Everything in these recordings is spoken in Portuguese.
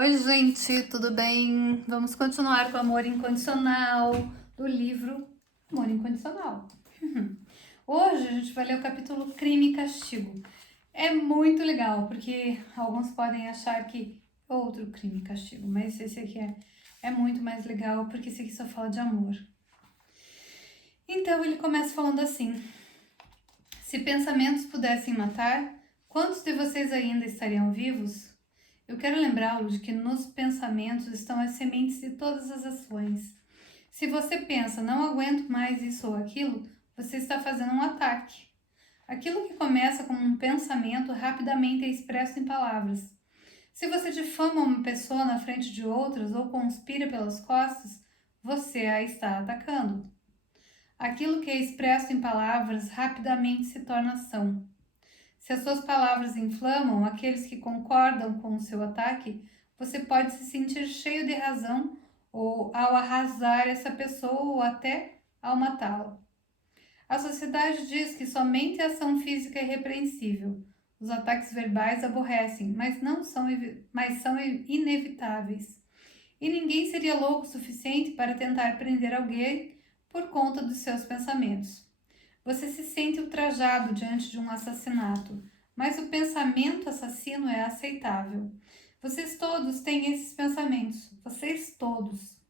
Oi, gente, tudo bem? Vamos continuar com o Amor Incondicional do livro Amor Incondicional. Hoje a gente vai ler o capítulo Crime e Castigo. É muito legal, porque alguns podem achar que é outro crime e castigo, mas esse aqui é muito mais legal, porque esse aqui só fala de amor. Então ele começa falando assim: se pensamentos pudessem matar, quantos de vocês ainda estariam vivos? Eu quero lembrá-lo de que nos pensamentos estão as sementes de todas as ações. Se você pensa, não aguento mais isso ou aquilo, você está fazendo um ataque. Aquilo que começa como um pensamento rapidamente é expresso em palavras. Se você difama uma pessoa na frente de outras ou conspira pelas costas, você a está atacando. Aquilo que é expresso em palavras rapidamente se torna ação. Se as suas palavras inflamam aqueles que concordam com o seu ataque, você pode se sentir cheio de razão ou ao arrasar essa pessoa ou até ao matá-la. A sociedade diz que somente a ação física é repreensível. Os ataques verbais aborrecem, mas são inevitáveis. E ninguém seria louco o suficiente para tentar prender alguém por conta dos seus pensamentos. Você se sente ultrajado diante de um assassinato, mas o pensamento assassino é aceitável. Vocês todos têm esses pensamentos, vocês todos.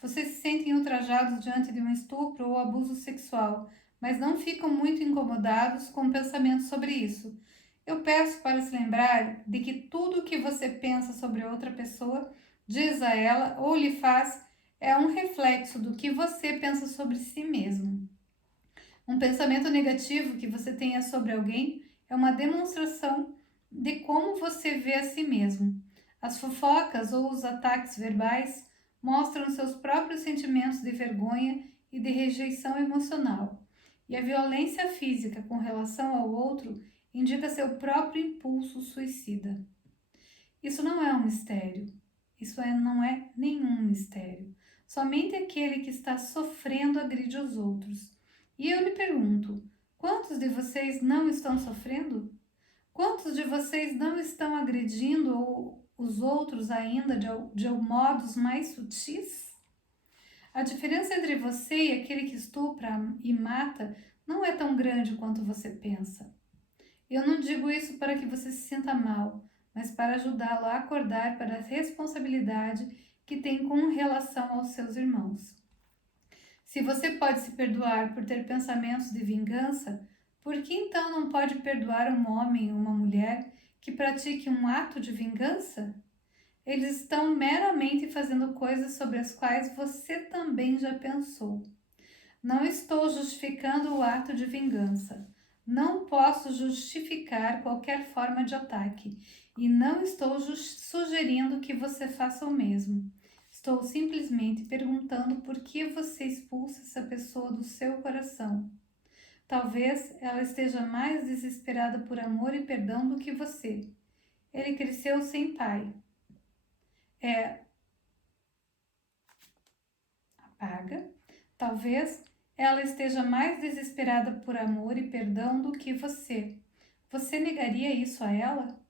Vocês se sentem ultrajados diante de um estupro ou abuso sexual, mas não ficam muito incomodados com pensamentos sobre isso. Eu peço para se lembrar de que tudo o que você pensa sobre outra pessoa, diz a ela ou lhe faz, é um reflexo do que você pensa sobre si mesmo. Um pensamento negativo que você tenha sobre alguém é uma demonstração de como você vê a si mesmo. As fofocas ou os ataques verbais mostram seus próprios sentimentos de vergonha e de rejeição emocional. E a violência física com relação ao outro indica seu próprio impulso suicida. Isso não é um mistério. Não é nenhum mistério. Somente aquele que está sofrendo agride os outros. E eu lhe pergunto: quantos de vocês não estão sofrendo? Quantos de vocês não estão agredindo os outros ainda de modos mais sutis? A diferença entre você e aquele que estupra e mata não é tão grande quanto você pensa. Eu não digo isso para que você se sinta mal, mas para ajudá-lo a acordar para a responsabilidade que tem com relação aos seus irmãos. Se você pode se perdoar por ter pensamentos de vingança, por que então não pode perdoar um homem ou uma mulher que pratique um ato de vingança? Eles estão meramente fazendo coisas sobre as quais você também já pensou. Não estou justificando o ato de vingança. Não posso justificar qualquer forma de ataque e não estou sugerindo que você faça o mesmo. Estou simplesmente perguntando por que você expulsa essa pessoa do seu coração. Talvez ela esteja mais desesperada por amor e perdão do que você. Ele cresceu sem pai. Apaga. Talvez ela esteja mais desesperada por amor e perdão do que você. Você negaria isso a ela?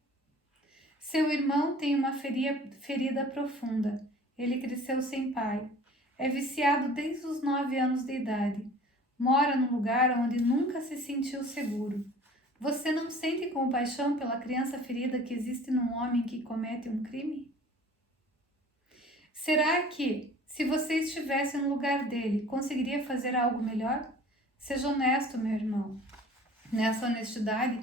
Seu irmão tem uma ferida profunda. Ele cresceu sem pai. É viciado desde os 9 anos de idade. Mora num lugar onde nunca se sentiu seguro. Você não sente compaixão pela criança ferida que existe num homem que comete um crime? Será que, se você estivesse no lugar dele, conseguiria fazer algo melhor? Seja honesto, meu irmão. Nessa honestidade,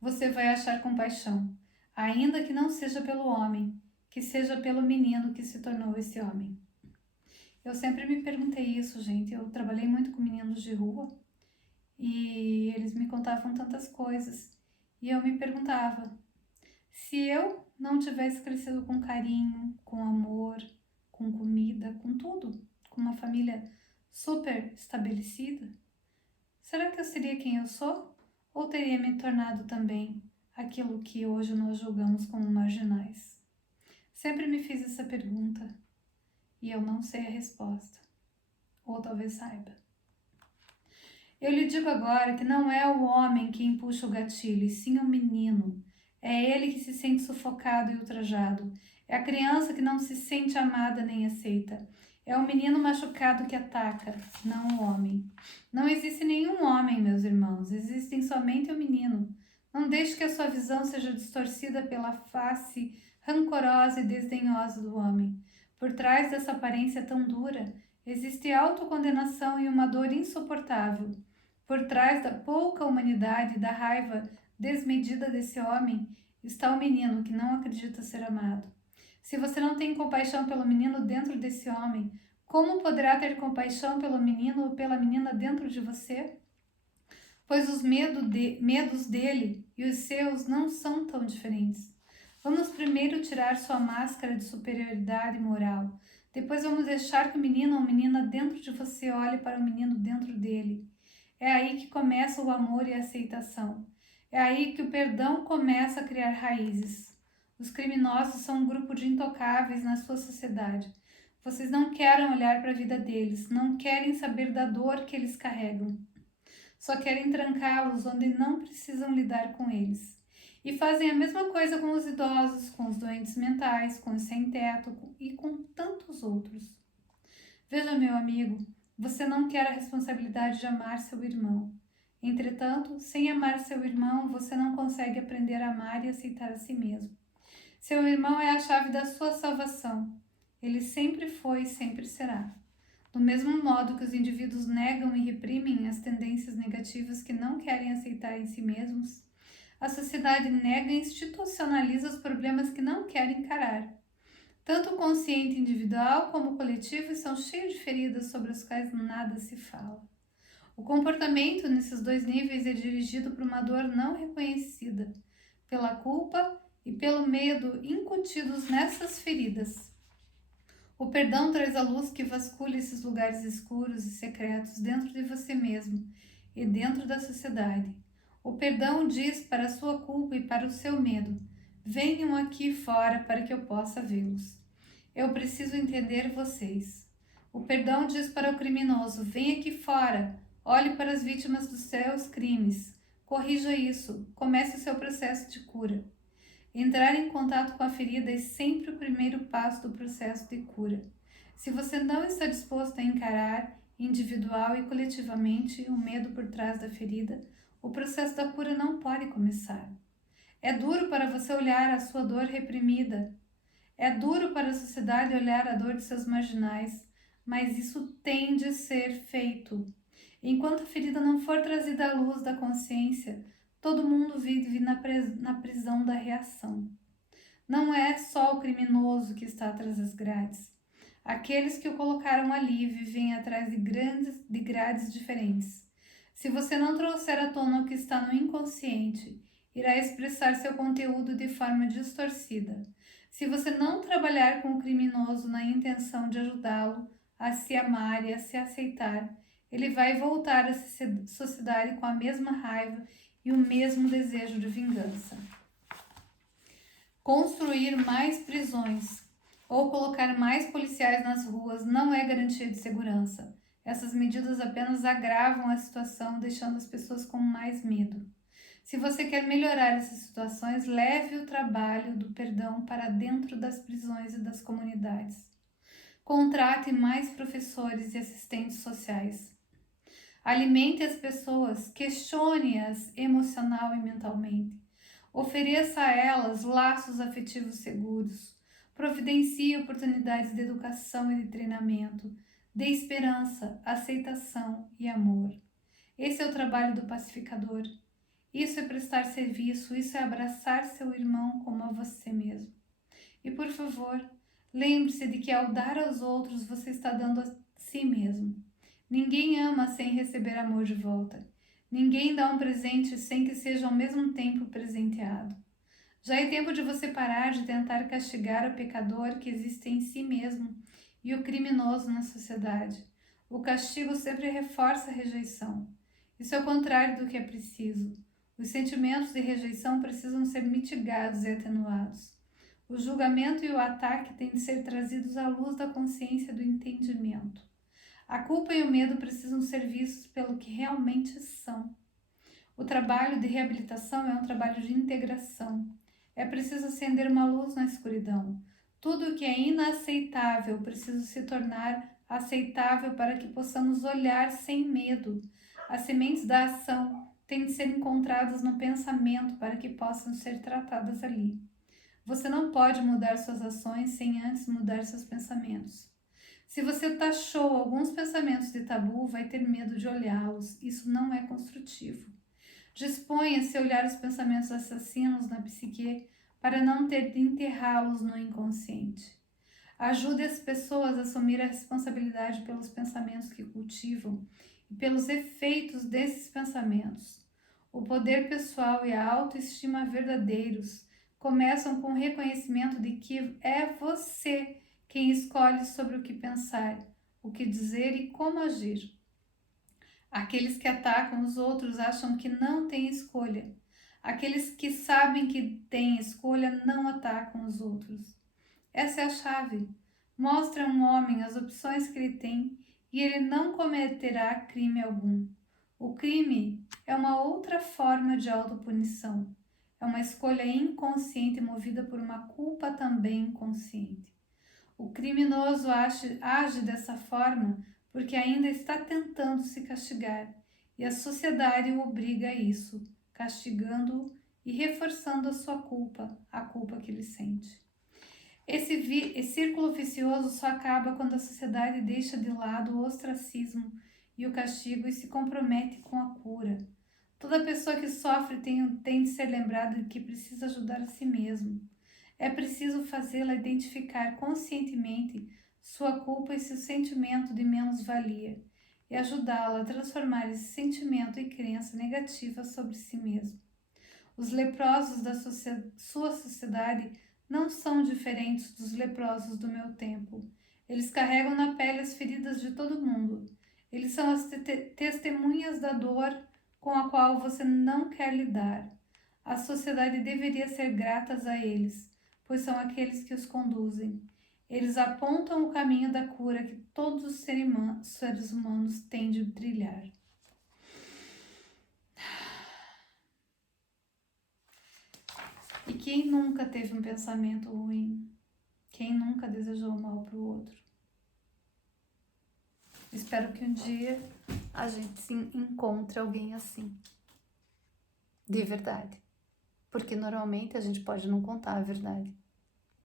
você vai achar compaixão, ainda que não seja pelo homem, que seja pelo menino que se tornou esse homem. Eu sempre me perguntei isso, gente. Eu trabalhei muito com meninos de rua e eles me contavam tantas coisas. E eu me perguntava, se eu não tivesse crescido com carinho, com amor, com comida, com tudo, com uma família super estabelecida, será que eu seria quem eu sou? Ou teria me tornado também aquilo que hoje nós julgamos como marginais? Sempre me fiz essa pergunta e eu não sei a resposta. Ou talvez saiba. Eu lhe digo agora que não é o homem que puxa o gatilho, e sim o menino. É ele que se sente sufocado e ultrajado. É a criança que não se sente amada nem aceita. É o menino machucado que ataca, não o homem. Não existe nenhum homem, meus irmãos. Existem somente o menino. Não deixe que a sua visão seja distorcida pela face rancorosa e desdenhosa do homem. Por trás dessa aparência tão dura, existe autocondenação e uma dor insuportável. Por trás da pouca humanidade e da raiva desmedida desse homem, está o menino que não acredita ser amado. Se você não tem compaixão pelo menino dentro desse homem, como poderá ter compaixão pelo menino ou pela menina dentro de você? Pois os medos dele e os seus não são tão diferentes. Vamos primeiro tirar sua máscara de superioridade moral. Depois vamos deixar que o menino ou menina dentro de você olhe para o menino dentro dele. É aí que começa o amor e a aceitação. É aí que o perdão começa a criar raízes. Os criminosos são um grupo de intocáveis na sua sociedade. Vocês não querem olhar para a vida deles, não querem saber da dor que eles carregam. Só querem trancá-los onde não precisam lidar com eles. E fazem a mesma coisa com os idosos, com os doentes mentais, com os sem-teto e com tantos outros. Veja, meu amigo, você não quer a responsabilidade de amar seu irmão. Entretanto, sem amar seu irmão, você não consegue aprender a amar e aceitar a si mesmo. Seu irmão é a chave da sua salvação. Ele sempre foi e sempre será. Do mesmo modo que os indivíduos negam e reprimem as tendências negativas que não querem aceitar em si mesmos, a sociedade nega e institucionaliza os problemas que não querem encarar. Tanto o consciente individual como o coletivo estão cheios de feridas sobre as quais nada se fala. O comportamento nesses dois níveis é dirigido por uma dor não reconhecida, pela culpa e pelo medo incutidos nessas feridas. O perdão traz a luz que vasculha esses lugares escuros e secretos dentro de você mesmo e dentro da sociedade. O perdão diz para a sua culpa e para o seu medo: venham aqui fora para que eu possa vê-los. Eu preciso entender vocês. O perdão diz para o criminoso: venha aqui fora, olhe para as vítimas dos seus crimes, corrija isso, comece o seu processo de cura. Entrar em contato com a ferida é sempre o primeiro passo do processo de cura. Se você não está disposto a encarar, individual e coletivamente, o medo por trás da ferida, o processo da cura não pode começar. É duro para você olhar a sua dor reprimida. É duro para a sociedade olhar a dor de seus marginais, mas isso tem de ser feito. Enquanto a ferida não for trazida à luz da consciência, todo mundo vive na prisão da reação. Não é só o criminoso que está atrás das grades. Aqueles que o colocaram ali vivem atrás de grades diferentes. Se você não trouxer à tona o que está no inconsciente, irá expressar seu conteúdo de forma distorcida. Se você não trabalhar com o criminoso na intenção de ajudá-lo a se amar e a se aceitar, ele vai voltar à sociedade com a mesma raiva e o mesmo desejo de vingança. Construir mais prisões ou colocar mais policiais nas ruas não é garantia de segurança. Essas medidas apenas agravam a situação, deixando as pessoas com mais medo. Se você quer melhorar essas situações, leve o trabalho do perdão para dentro das prisões e das comunidades. Contrate mais professores e assistentes sociais. Alimente as pessoas, questione-as emocional e mentalmente. Ofereça a elas laços afetivos seguros. Providencie oportunidades de educação e de treinamento. Dê esperança, aceitação e amor. Esse é o trabalho do pacificador. Isso é prestar serviço, isso é abraçar seu irmão como a você mesmo. E por favor, lembre-se de que ao dar aos outros, você está dando a si mesmo. Ninguém ama sem receber amor de volta. Ninguém dá um presente sem que seja ao mesmo tempo presenteado. Já é tempo de você parar de tentar castigar o pecador que existe em si mesmo e o criminoso na sociedade. O castigo sempre reforça a rejeição. Isso é o contrário do que é preciso. Os sentimentos de rejeição precisam ser mitigados e atenuados. O julgamento e o ataque têm de ser trazidos à luz da consciência do entendimento. A culpa e o medo precisam ser vistos pelo que realmente são. O trabalho de reabilitação é um trabalho de integração. É preciso acender uma luz na escuridão. Tudo que é inaceitável precisa se tornar aceitável para que possamos olhar sem medo. As sementes da ação têm de ser encontradas no pensamento para que possam ser tratadas ali. Você não pode mudar suas ações sem antes mudar seus pensamentos. Se você taxou alguns pensamentos de tabu, vai ter medo de olhá-los. Isso não é construtivo. Disponha-se a olhar os pensamentos assassinos na psique para não ter de enterrá-los no inconsciente. Ajude as pessoas a assumir a responsabilidade pelos pensamentos que cultivam e pelos efeitos desses pensamentos. O poder pessoal e a autoestima verdadeiros começam com o reconhecimento de que é você quem escolhe sobre o que pensar, o que dizer e como agir. Aqueles que atacam os outros acham que não têm escolha. Aqueles que sabem que têm escolha não atacam os outros. Essa é a chave. Mostre a um homem as opções que ele tem e ele não cometerá crime algum. O crime é uma outra forma de autopunição. É uma escolha inconsciente movida por uma culpa também inconsciente. O criminoso age dessa forma porque ainda está tentando se castigar e a sociedade o obriga a isso, castigando-o e reforçando a sua culpa, a culpa que ele sente. Esse círculo vicioso só acaba quando a sociedade deixa de lado o ostracismo e o castigo e se compromete com a cura. Toda pessoa que sofre tem de ser lembrada de que precisa ajudar a si mesmo. É preciso fazê-la identificar conscientemente sua culpa e seu sentimento de menos-valia e ajudá-la a transformar esse sentimento em crença negativa sobre si mesmo. Os leprosos da sua sociedade não são diferentes dos leprosos do meu tempo. Eles carregam na pele as feridas de todo mundo. Eles são as testemunhas da dor com a qual você não quer lidar. A sociedade deveria ser grata a eles, pois são aqueles que os conduzem. Eles apontam o caminho da cura que todos os seres humanos têm de trilhar. E quem nunca teve um pensamento ruim? Quem nunca desejou mal para o outro? Espero que um dia a gente se encontre alguém assim. De verdade. Porque normalmente a gente pode não contar a verdade.